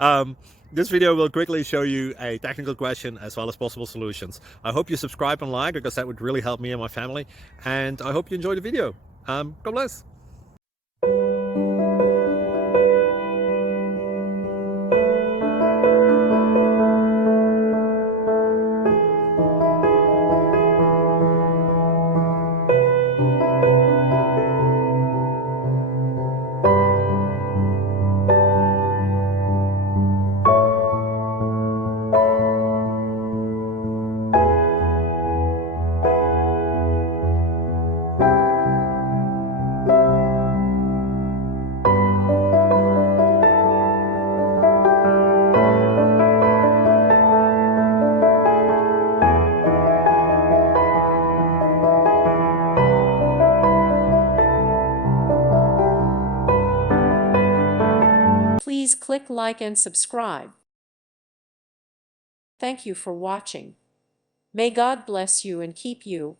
um, this video will quickly show you a technical question as well as possible solutions. I hope you subscribe and like, because that would really help me and my family. And I hope you enjoy the video. God bless. Please click like and subscribe. Thank you for watching. May God bless you and keep you.